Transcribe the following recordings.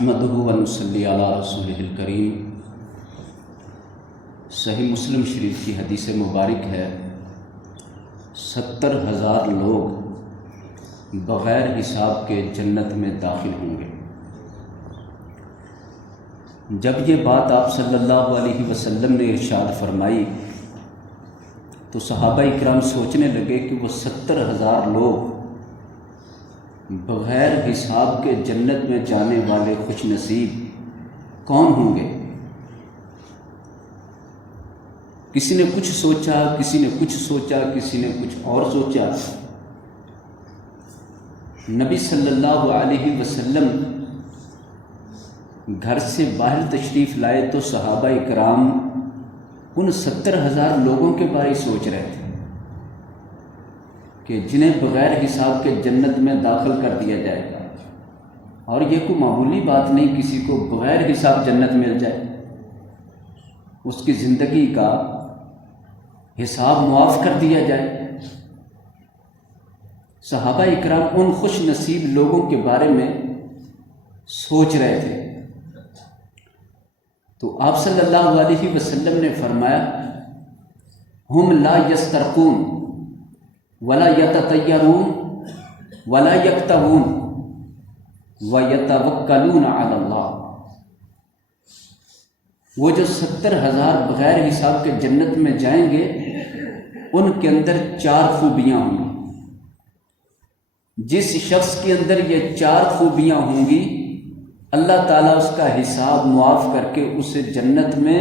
نحمدہ و نصلی علی رسولہ الکریم۔ صحیح مسلم شریف کی حدیث مبارک ہے، 70,000 لوگ بغیر حساب کے جنت میں داخل ہوں گے۔ جب یہ بات آپ صلی اللہ علیہ وسلم نے ارشاد فرمائی تو صحابہ اکرام سوچنے لگے کہ وہ 70,000 لوگ بغیر حساب کے جنت میں جانے والے خوش نصیب کون ہوں گے۔ کسی نے کچھ سوچا، کسی نے کچھ سوچا، کسی نے کچھ اور سوچا۔ نبی صلی اللہ علیہ وسلم گھر سے باہر تشریف لائے تو صحابہ اکرام ان 70,000 لوگوں کے بارے سوچ رہے تھے کہ جنہیں بغیر حساب کے جنت میں داخل کر دیا جائے گا، اور یہ کوئی معمولی بات نہیں کسی کو بغیر حساب جنت مل جائے، اس کی زندگی کا حساب معاف کر دیا جائے۔ صحابہ اکرام ان خوش نصیب لوگوں کے بارے میں سوچ رہے تھے تو آپ صلی اللہ علیہ وسلم نے فرمایا، ہم لا یسترقون ولا یتطیرون ولا یکتوون ویتوکلون علی اللہ۔ وہ جو 70,000 بغیر حساب کے جنت میں جائیں گے، ان کے اندر 4 خوبیاں ہوں گی۔ جس شخص کے اندر یہ 4 خوبیاں ہوں گی، اللہ تعالیٰ اس کا حساب معاف کر کے اسے جنت میں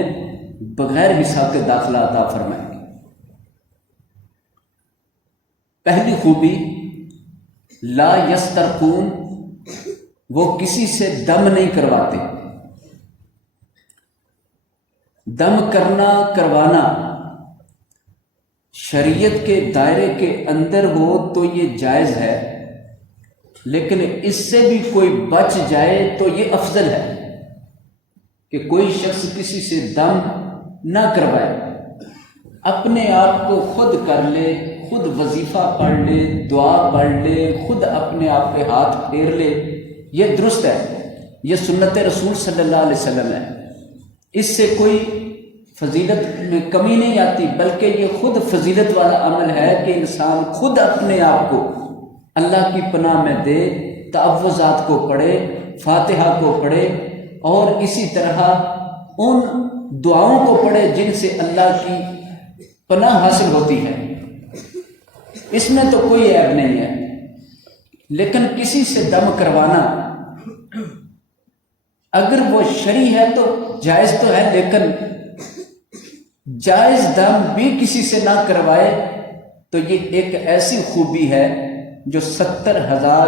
بغیر حساب کے داخلہ عطا فرمائیں گے۔ پہلی خوبی، لا یسترقون، وہ کسی سے دم نہیں کرواتے۔ دم کروانا شریعت کے دائرے کے اندر ہو تو یہ جائز ہے، لیکن اس سے بھی کوئی بچ جائے تو یہ افضل ہے کہ کوئی شخص کسی سے دم نہ کروائے، اپنے آپ کو خود کر لے، خود وظیفہ پڑھ لے، دعا پڑھ لے، خود اپنے آپ پہ ہاتھ پھیر لے، یہ درست ہے، یہ سنت رسول صلی اللہ علیہ وسلم ہے۔ اس سے کوئی فضیلت میں کمی نہیں آتی، بلکہ یہ خود فضیلت والا عمل ہے کہ انسان خود اپنے آپ کو اللہ کی پناہ میں دے، تعوذات کو پڑھے، فاتحہ کو پڑھے، اور اسی طرح ان دعاؤں کو پڑھے جن سے اللہ کی پناہ حاصل ہوتی ہے۔ اس میں تو کوئی عیب نہیں ہے، لیکن کسی سے دم کروانا اگر وہ شرعی ہے تو جائز تو ہے، لیکن جائز دم بھی کسی سے نہ کروائے تو یہ ایک ایسی خوبی ہے جو 70,000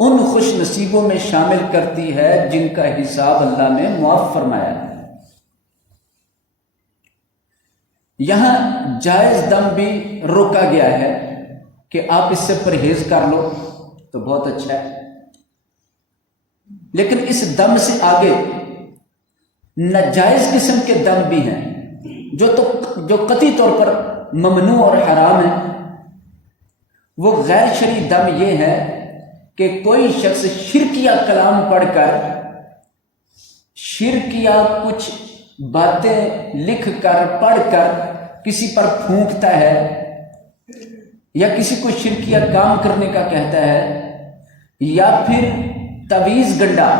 ان خوش نصیبوں میں شامل کرتی ہے جن کا حساب اللہ نے معاف فرمایا ہے۔ یہاں جائز دم بھی روکا گیا ہے کہ آپ اس سے پرہیز کر لو تو بہت اچھا ہے، لیکن اس دم سے آگے ناجائز قسم کے دم بھی ہیں جو قطعی طور پر ممنوع اور حرام ہے۔ وہ غیر شرعی دم یہ ہے کہ کوئی شخص شرکیہ کلام پڑھ کر، شرکیہ کچھ باتیں لکھ کر پڑھ کر کسی پر پھونکتا ہے، یا کسی کو شرکیہ کام کرنے کا کہتا ہے، یا پھر تعویذ گنڈا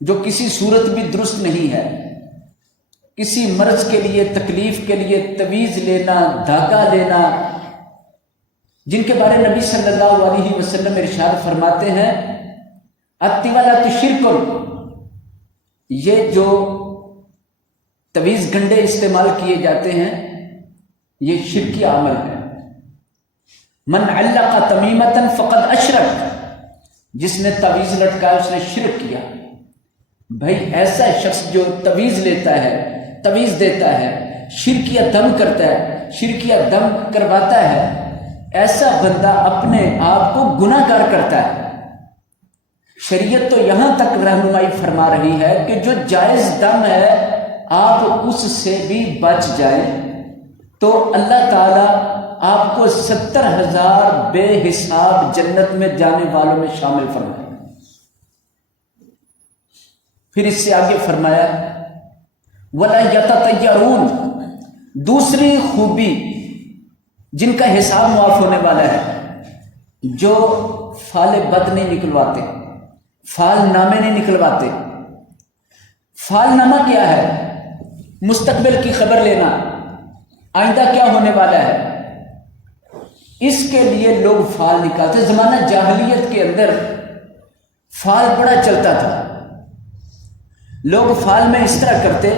جو کسی صورت بھی درست نہیں ہے، کسی مرض کے لیے، تکلیف کے لیے تعویذ لینا، دھاگا لینا، جن کے بارے نبی صلی اللہ علیہ وسلم ارشاد فرماتے ہیں، الطوالۃ شرک، یہ جو تعویذ گنڈے استعمال کیے جاتے ہیں یہ شرکی عمل ہے۔ من علق تمیمۃ فقد اشرک، جس نے تعویذ لٹکایا اس نے شرک کیا۔ بھائی ایسا شخص جو تعویذ لیتا ہے، تعویذ دیتا ہے، شرکیہ دم کرتا ہے، شرکیہ دم کرواتا ہے، ایسا بندہ اپنے آپ کو گناہ گار کرتا ہے۔ شریعت تو یہاں تک رہنمائی فرما رہی ہے کہ جو جائز دم ہے آپ اس سے بھی بچ جائیں تو اللہ تعالیٰ آپ کو 70,000 بے حساب جنت میں جانے والوں میں شامل فرمائے۔ پھر اس سے آگے فرمایا ولا یتطیرون، دوسری خوبی جن کا حساب معاف ہونے والا ہے، جو فال بد نہیں نکلواتے، فال نامے نہیں نکلواتے۔ فال نامہ کیا ہے؟ مستقبل کی خبر لینا، آئندہ کیا ہونے والا ہے، اس کے لیے لوگ فال نکالتے۔ زمانہ جاہلیت کے اندر فال بڑا چلتا تھا۔ لوگ فال میں اس طرح کرتے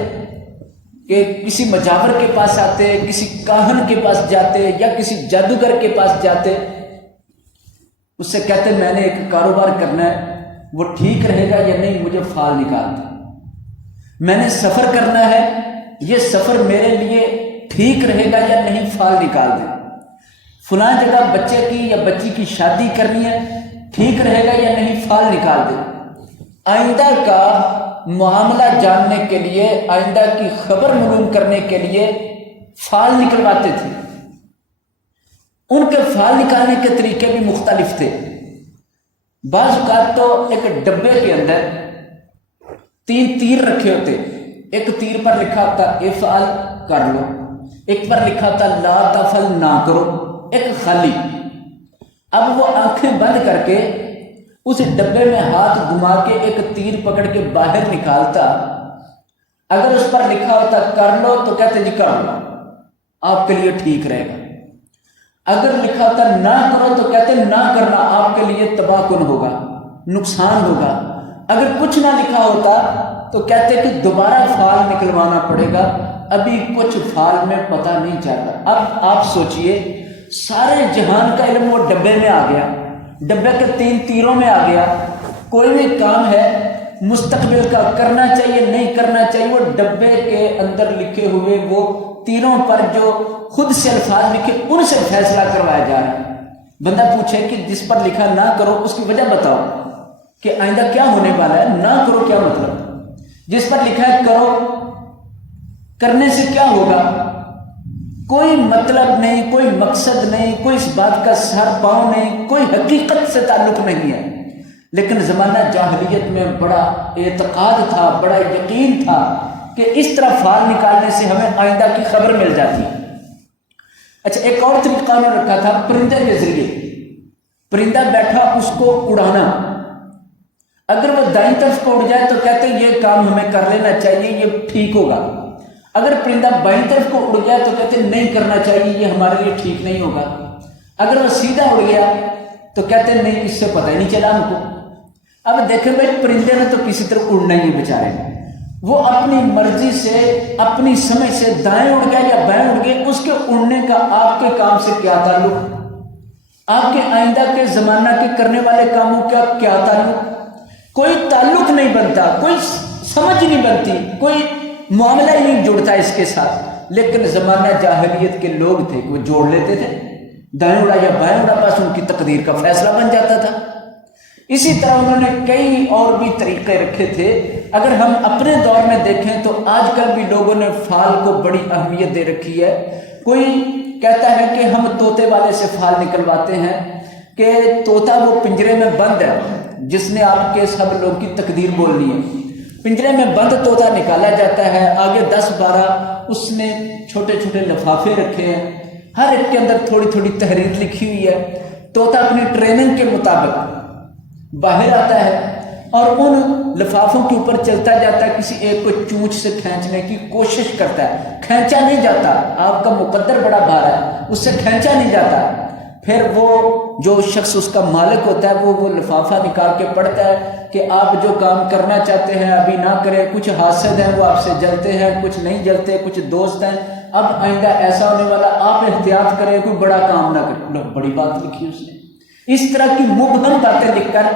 کہ کسی مجاور کے پاس آتے، کسی کاہن کے پاس جاتے یا کسی جادوگر کے پاس جاتے، اس سے کہتے میں نے ایک کاروبار کرنا ہے، وہ ٹھیک رہے گا یا نہیں، مجھے فال نکال دے۔ میں نے سفر کرنا ہے، یہ سفر میرے لیے ٹھیک رہے گا یا نہیں، فال نکال دے۔ فلاں جگہ بچے کی یا بچی کی شادی کرنی ہے، ٹھیک رہے گا یا نہیں، فال نکال دے۔ آئندہ کا معاملہ جاننے کے لیے، آئندہ کی خبر معلوم کرنے کے لیے فال نکلواتے تھے۔ ان کے فال نکالنے کے طریقے بھی مختلف تھے۔ بعض اوقات تو ایک ڈبے کے اندر 3 تیر رکھے ہوتے، ایک تیر پر لکھا ہوتا افعل کر لو، ایک پر لکھا ہوتا لا تفعل نہ کرو، ایک خالی۔ اب وہ آنکھیں بند کر کے اس ڈبے میں ہاتھ گھما کے ایک تیر پکڑ کے باہر نکالتا۔ اگر اس پر لکھا ہوتا کر لو تو کہتے جی کر لو، آپ کے لیے ٹھیک رہے گا۔ اگر لکھا ہوتا نہ کرو تو کہتے نہ کرنا، آپ کے لیے تباہ کن ہوگا، نقصان ہوگا۔ اگر کچھ نہ لکھا ہوتا تو کہتے کہ دوبارہ فال نکلوانا پڑے گا، ابھی کچھ فال میں پتہ نہیں چل رہا۔ اب آپ سوچئے سارے جہان کا علم وہ ڈبے میں آ گیا، ڈبے کے 3 تیروں میں آ گیا۔ کوئی بھی کام ہے مستقبل کا کرنا چاہیے نہیں کرنا چاہیے، وہ ڈبے کے اندر لکھے ہوئے وہ تیروں پر جو خود سے الفاظ لکھے ان سے فیصلہ کروایا جا رہا ہے۔ بندہ پوچھے کہ جس پر لکھا نہ کرو اس کی وجہ بتاؤ کہ آئندہ کیا ہونے والا ہے، نہ کرو کیا مطلب؟ جس پر لکھا ہے کرو، کرنے سے کیا ہوگا؟ کوئی مطلب نہیں، کوئی مقصد نہیں، کوئی اس بات کا سر پاؤں نہیں، کوئی حقیقت سے تعلق نہیں ہے۔ لیکن زمانہ جاہلیت میں بڑا اعتقاد تھا، بڑا یقین تھا کہ اس طرح فال نکالنے سے ہمیں آئندہ کی خبر مل جاتی ہے۔ اچھا، ایک اور طریقہ انہوں نے رکھا تھا پرندے کے ذریعے۔ پرندہ بیٹھا اس کو اڑانا، اگر وہ دائیں طرف کو اڑ جائے تو کہتے ہیں یہ کام ہمیں کر لینا چاہیے، یہ ٹھیک ہوگا۔ اگر پرندہ بائیں طرف کو اڑ گیا تو کہتے ہیں نہیں کرنا چاہیے، یہ ہمارے لیے ٹھیک نہیں ہوگا۔ اگر وہ سیدھا اڑ گیا تو کہتے ہیں نہیں، اس سے پتہ ہی نہیں چلا ہم کو۔ اب دیکھیں بھائی، پرندے نے تو کسی طرح اڑنا ہی بیچارے، وہ اپنی مرضی سے اپنی سمجھ سے دائیں اڑ گیا یا بائیں اڑ گیا، اس کے اڑنے کا آپ کے کام سے کیا تعلق؟ آپ کے آئندہ کے زمانہ کے کرنے والے کاموں کا کیا تعلق؟ کوئی تعلق نہیں بنتا، کوئی سمجھ نہیں بنتی، کوئی معاملہ ہی نہیں جڑتا اس کے ساتھ۔ لیکن زمانہ جاہلیت کے لوگ تھے کہ وہ جوڑ لیتے تھے، دائیں اڑا یا بائیں اڑا، بس ان کی تقدیر کا فیصلہ بن جاتا تھا۔ اسی طرح انہوں نے کئی اور بھی طریقے رکھے تھے۔ اگر ہم اپنے دور میں دیکھیں تو آج کل بھی لوگوں نے فال کو بڑی اہمیت دے رکھی ہے۔ کوئی کہتا ہے کہ ہم طوطے والے سے فال نکلواتے ہیں کہ طوطا وہ پنجرے میں بند ہے، جس نے آپ کے سب لوگوں کی تقدیر بولنی ہے۔ پنجرے میں بند طوطا نکالا جاتا ہے، آگے 10-12 اس نے چھوٹے چھوٹے لفافے رکھے ہیں، ہر ایک کے اندر تھوڑی تھوڑی تحریر لکھی ہوئی ہے۔ طوطا اپنی ٹریننگ کے مطابق باہر آتا ہے اور ان لفافوں کے اوپر چلتا جاتا ہے، کسی ایک کو چونچ سے کھینچنے کی کوشش کرتا ہے، کھینچا نہیں جاتا، آپ کا مقدر بڑا بھارا ہے، اس سے کھینچا نہیں جاتا۔ پھر وہ جو شخص اس کا مالک ہوتا ہے وہ لفافہ نکال کے پڑھتا ہے کہ آپ جو کام کرنا چاہتے ہیں ابھی نہ کریں، کچھ حاسد ہیں وہ آپ سے جلتے ہیں، کچھ نہیں جلتے، کچھ دوست ہیں، اب آئندہ ایسا ہونے والا، آپ احتیاط کریں، کوئی بڑا کام نہ کریں۔ بڑی بات لکھی اس نے۔ اس طرح کی مبہم باتیں لکھ کر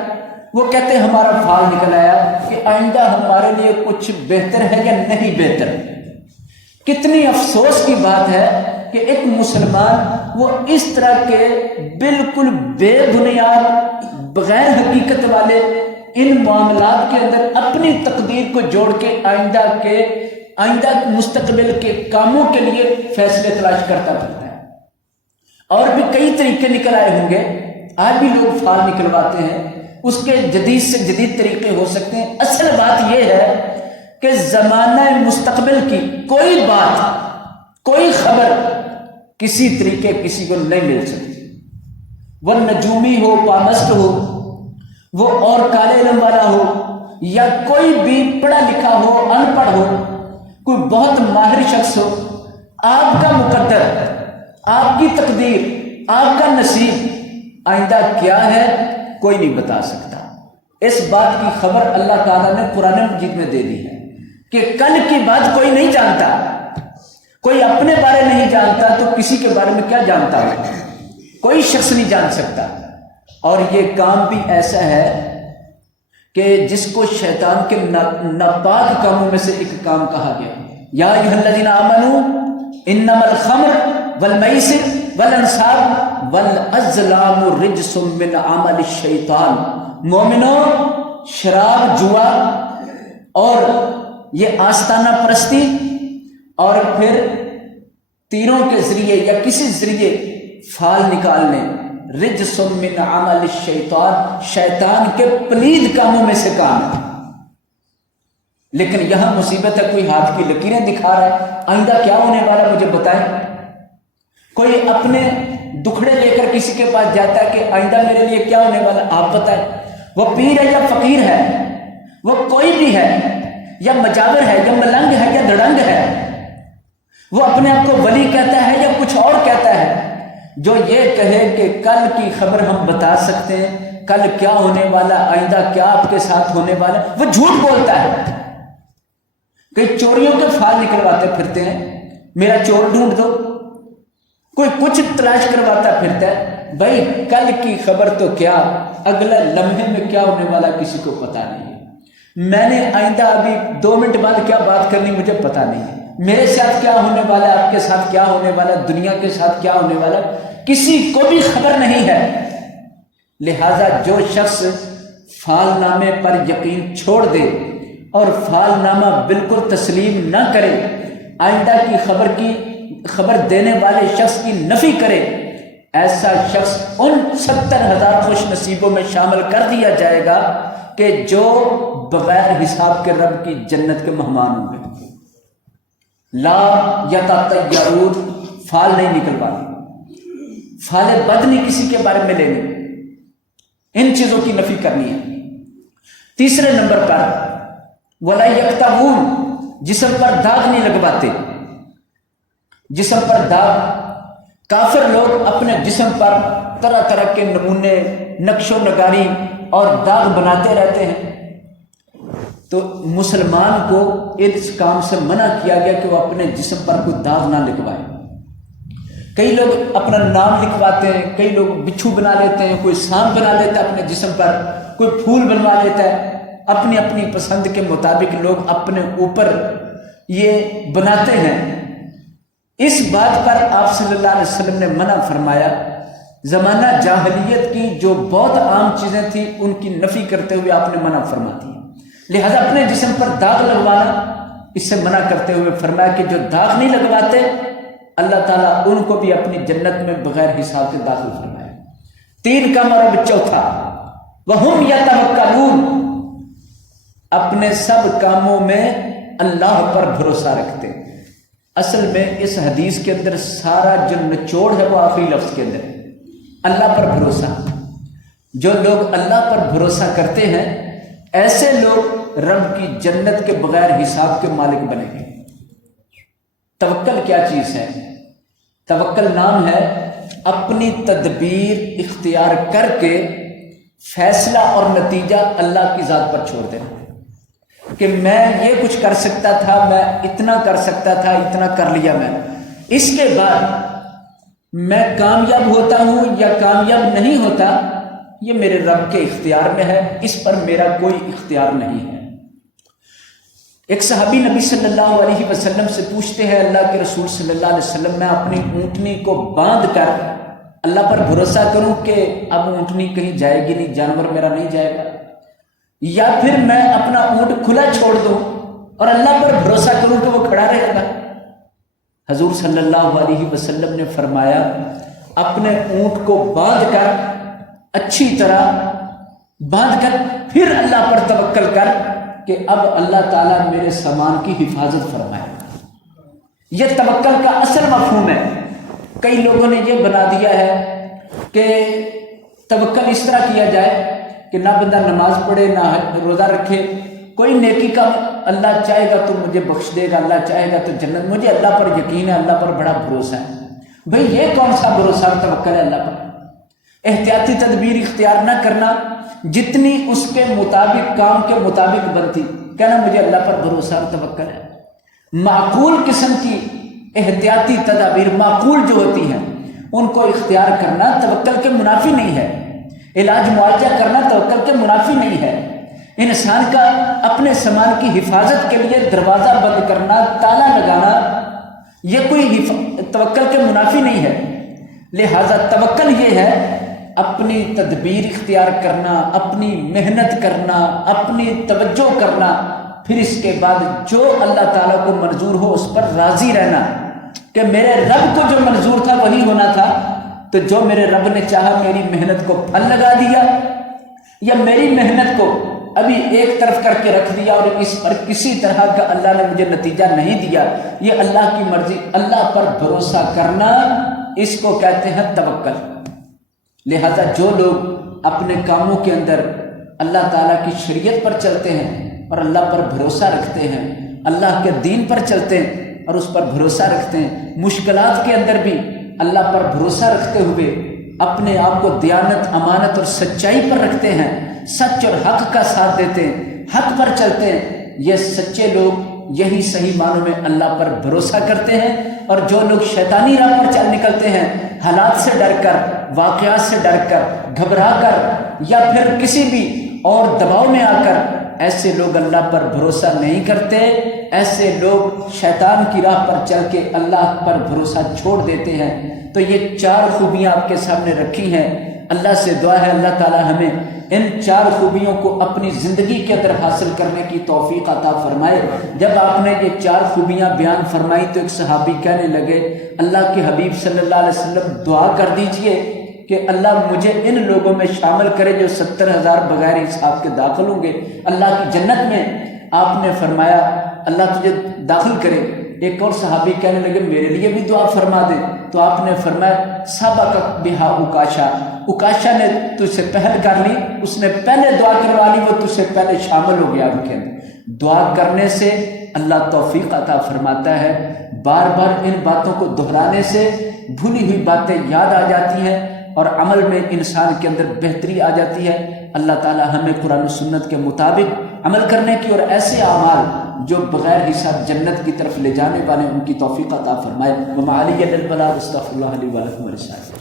وہ کہتے ہیں ہمارا فال نکل آیا کہ آئندہ ہمارے لیے کچھ بہتر ہے یا نہیں بہتر۔ کتنی افسوس کی بات ہے کہ ایک مسلمان وہ اس طرح کے بالکل بے بنیاد، بغیر حقیقت والے ان معاملات کے اندر اپنی تقدیر کو جوڑ کے آئندہ مستقبل کے کاموں کے لیے فیصلے تلاش کرتا پھرتا ہے۔ اور بھی کئی طریقے نکل آئے ہوں گے، آج بھی لوگ فال نکلواتے ہیں، اس کے جدید سے جدید طریقے ہو سکتے ہیں۔ اصل بات یہ ہے کہ زمانہ مستقبل کی کوئی بات، کوئی خبر کسی طریقے کسی کو نہیں مل سکتی. وہ نجومی ہو، پامسٹ ہو، وہ اور کالے علم والا ہو، یا کوئی بھی پڑھا لکھا ہو، ان پڑھ ہو، کوئی بہت ماہر شخص ہو، آپ کا مقدر، آپ کی تقدیر، آپ کا نصیب آئندہ کیا ہے کوئی نہیں بتا سکتا. اس بات کی خبر اللہ تعالیٰ نے قرآن مجید میں دے دی ہے کہ کل کی بات کوئی نہیں جانتا. کوئی اپنے بارے نہیں جانتا تو کسی کے بارے میں کیا جانتا ہے؟ کوئی شخص نہیں جان سکتا. اور یہ کام بھی ایسا ہے کہ جس کو شیطان کے ناپاک کاموں میں سے ایک کام کہا گیا. یا ایھا الذین آمنوا انما الخمر والمیسر والانصاب والازلام رجس من عمل الشیطان. مومنوں، شراب، جوا اور یہ آستانہ پرستی اور پھر تیروں کے ذریعے یا کسی ذریعے پھال نکالنے، رجس من عمل الشیطان، شیطان کے پلید کاموں میں سے کام ہے. لیکن یہاں مصیبت ہے، کوئی ہاتھ کی لکیریں دکھا رہا ہے، آئندہ کیا ہونے والا مجھے بتائیں. کوئی اپنے دکھڑے لے کر کسی کے پاس جاتا ہے کہ آئندہ میرے لیے کیا ہونے والا آپ بتائیں. وہ پیر ہے یا فقیر ہے، وہ کوئی بھی ہے، یا مجاور ہے یا ملنگ ہے یا دڑنگ ہے، وہ اپنے آپ کو ولی کہتا ہے یا کچھ اور کہتا ہے، جو یہ کہے کہ کل کی خبر ہم بتا سکتے ہیں، کل کیا ہونے والا، آئندہ کیا آپ کے ساتھ ہونے والا، وہ جھوٹ بولتا ہے. کئی چوریوں کے پھال نکلواتے پھرتے ہیں، میرا چور ڈھونڈ دو. کوئی کچھ تلاش کرواتا پھرتا ہے. بھائی کل کی خبر تو کیا، اگلے لمحے میں کیا ہونے والا کسی کو پتا نہیں ہے. میں نے آئندہ ابھی 2 منٹ بعد کیا بات کرنی مجھے پتا نہیں ہے. میرے ساتھ کیا ہونے والا، آپ کے ساتھ کیا ہونے والا، دنیا کے ساتھ کیا ہونے والا، کسی کو بھی خبر نہیں ہے. لہذا جو شخص فال نامے پر یقین چھوڑ دے اور فال نامہ بالکل تسلیم نہ کرے، آئندہ کی خبر دینے والے شخص کی نفی کرے، ایسا شخص ان 70,000 خوش نصیبوں میں شامل کر دیا جائے گا کہ جو بغیر حساب کے رب کی جنت کے مہمان ہوں گے. لا یتطیرون، فال نہیں نکلوانے، فال بد نہیں کسی کے بارے میں لینے، ان چیزوں کی نفی کرنی ہے. تیسرے نمبر پر ولا یکتوون، جسم پر داغ نہیں لگواتے. جسم پر داغ، کافر لوگ اپنے جسم پر طرح طرح کے نمونے، نقش و نگاری اور داغ بناتے رہتے ہیں. تو مسلمان کو اس کام سے منع کیا گیا کہ وہ اپنے جسم پر کوئی داغ نہ لگوائے. کئی لوگ اپنا نام لکھواتے ہیں، کئی لوگ بچھو بنا لیتے ہیں، کوئی سانپ بنا لیتا ہے اپنے جسم پر، کوئی پھول بنوا لیتا ہے. اپنی اپنی پسند کے مطابق لوگ اپنے اوپر یہ بناتے ہیں. اس بات پر آپ صلی اللہ علیہ وسلم نے منع فرمایا. زمانہ جاہلیت کی جو بہت عام چیزیں تھیں ان کی نفی کرتے ہوئے آپ نے منع فرما دی. لہذا اپنے جسم پر داغ لگوانا اس سے منع کرتے ہوئے فرمایا کہ جو داغ نہیں لگواتے اللہ تعالیٰ ان کو بھی اپنی جنت میں بغیر حساب کے داخل فرمائے. 3 کام. اور اب چوتھا، وَهُمْ يَتَوَكَّلُونَ، اپنے سب کاموں میں اللہ پر بھروسہ رکھتے. اصل میں اس حدیث کے اندر سارا جو نچوڑ ہے وہ آخری لفظ کے اندر، اللہ پر بھروسہ. جو لوگ اللہ پر بھروسہ کرتے ہیں ایسے لوگ رب کی جنت کے بغیر حساب کے مالک بنیں گے. توکل کیا چیز ہے؟ توکل نام ہے اپنی تدبیر اختیار کر کے فیصلہ اور نتیجہ اللہ کی ذات پر چھوڑ دینا کہ میں یہ کچھ کر سکتا تھا، میں اتنا کر سکتا تھا، اتنا کر لیا میں، اس کے بعد میں کامیاب ہوتا ہوں یا کامیاب نہیں ہوتا یہ میرے رب کے اختیار میں ہے، اس پر میرا کوئی اختیار نہیں ہے. ایک صحابی نبی صلی اللہ علیہ وسلم سے پوچھتے ہیں اللہ کے رسول صلی اللہ علیہ وسلم، میں اپنی اونٹنی کو باندھ کر اللہ پر بھروسہ کروں کہ اب اونٹنی کہیں جائے گی نہیں، جانور میرا نہیں جائے گا، یا پھر میں اپنا اونٹ کھلا چھوڑ دوں اور اللہ پر بھروسہ کروں کہ وہ کھڑا رہے گا؟ حضور صلی اللہ علیہ وسلم نے فرمایا اپنے اونٹ کو باندھ کر، اچھی طرح باندھ کر، پھر اللہ پر توکل کر کہ اب اللہ تعالیٰ میرے سامان کی حفاظت فرمائے. یہ توکل کا اصل مفہوم ہے. کئی لوگوں نے یہ بنا دیا ہے کہ توکل اس طرح کیا جائے کہ نہ بندہ نماز پڑھے نہ روزہ رکھے، کوئی نیکی کا اللہ چاہے گا تو مجھے بخش دے گا، اللہ چاہے گا تو جنت، مجھے اللہ پر یقین ہے، اللہ پر بڑا بھروسہ ہے. بھئی یہ کون سا بھروسہ اور توکل ہے اللہ پر؟ احتیاطی تدبیر اختیار نہ کرنا، جتنی اس کے مطابق کام کے مطابق بنتی، کہنا مجھے اللہ پر بھروسہ اور توکل ہے. معقول قسم کی احتیاطی تدابیر معقول جو ہوتی ہیں ان کو اختیار کرنا توکل کے منافی نہیں ہے. علاج معالجہ کرنا توکل کے منافی نہیں ہے. انسان کا اپنے سامان کی حفاظت کے لیے دروازہ بند کرنا، تالا لگانا، یہ کوئی توکل کے منافی نہیں ہے. لہذا توکل یہ ہے اپنی تدبیر اختیار کرنا، اپنی محنت کرنا، اپنی توجہ کرنا، پھر اس کے بعد جو اللہ تعالیٰ کو منظور ہو اس پر راضی رہنا کہ میرے رب کو جو منظور تھا وہی ہونا تھا، تو جو میرے رب نے چاہا میری محنت کو پھل لگا دیا، یا میری محنت کو ابھی ایک طرف کر کے رکھ دیا اور اس پر کسی طرح کا اللہ نے مجھے نتیجہ نہیں دیا، یہ اللہ کی مرضی. اللہ پر بھروسہ کرنا اس کو کہتے ہیں توکل. لہذا جو لوگ اپنے کاموں کے اندر اللہ تعالیٰ کی شریعت پر چلتے ہیں اور اللہ پر بھروسہ رکھتے ہیں، اللہ کے دین پر چلتے ہیں اور اس پر بھروسہ رکھتے ہیں، مشکلات کے اندر بھی اللہ پر بھروسہ رکھتے ہوئے اپنے آپ کو دیانت، امانت اور سچائی پر رکھتے ہیں، سچ اور حق کا ساتھ دیتے ہیں، حق پر چلتے ہیں، یہ سچے لوگ یہی صحیح معنوں میں اللہ پر بھروسہ کرتے ہیں. اور جو لوگ شیطانی راہ پر چل نکلتے ہیں، حالات سے ڈر کر، واقعات سے ڈر کر، گھبرا کر، یا پھر کسی بھی اور دباؤ میں آ کر، ایسے لوگ اللہ پر بھروسہ نہیں کرتے. ایسے لوگ شیطان کی راہ پر چل کے اللہ پر بھروسہ چھوڑ دیتے ہیں. تو یہ 4 خوبیاں آپ کے سامنے رکھی ہیں. اللہ سے دعا ہے اللہ تعالی ہمیں ان 4 خوبیوں کو اپنی زندگی کے اندر حاصل کرنے کی توفیق عطا فرمائے. جب آپ نے یہ 4 خوبیاں بیان فرمائی تو ایک صحابی کہنے لگے اللہ کے حبیب صلی اللہ علیہ وسلم دعا کر دیجئے کہ اللہ مجھے ان لوگوں میں شامل کرے جو 70,000 بغیر حساب کے داخل ہوں گے اللہ کی جنت میں. آپ نے فرمایا اللہ تجھے داخل کرے. ایک اور صحابی کہنے لگے میرے لیے بھی دعا فرما دے. تو آپ نے فرمایا سبقت بہا اکاشا، اکاشا نے تجھ سے پہل کر لی، اس نے پہلے دعا کروا لی، وہ تجھ سے پہلے شامل ہو گیا ان کے اندر. دعا کرنے سے اللہ توفیق عطا فرماتا ہے. بار بار ان باتوں کو دہرانے سے بھولی ہوئی باتیں یاد آ جاتی ہیں اور عمل میں انسان کے اندر بہتری آ جاتی ہے. اللہ تعالی ہمیں قرآن و سنت کے مطابق عمل کرنے کی اور ایسے اعمال جو بغیر حساب جنت کی طرف لے جانے والے ان کی توفیق عطا فرمائے. وما علی البلاغ، استغفر اللہ لی ولکم ولسائر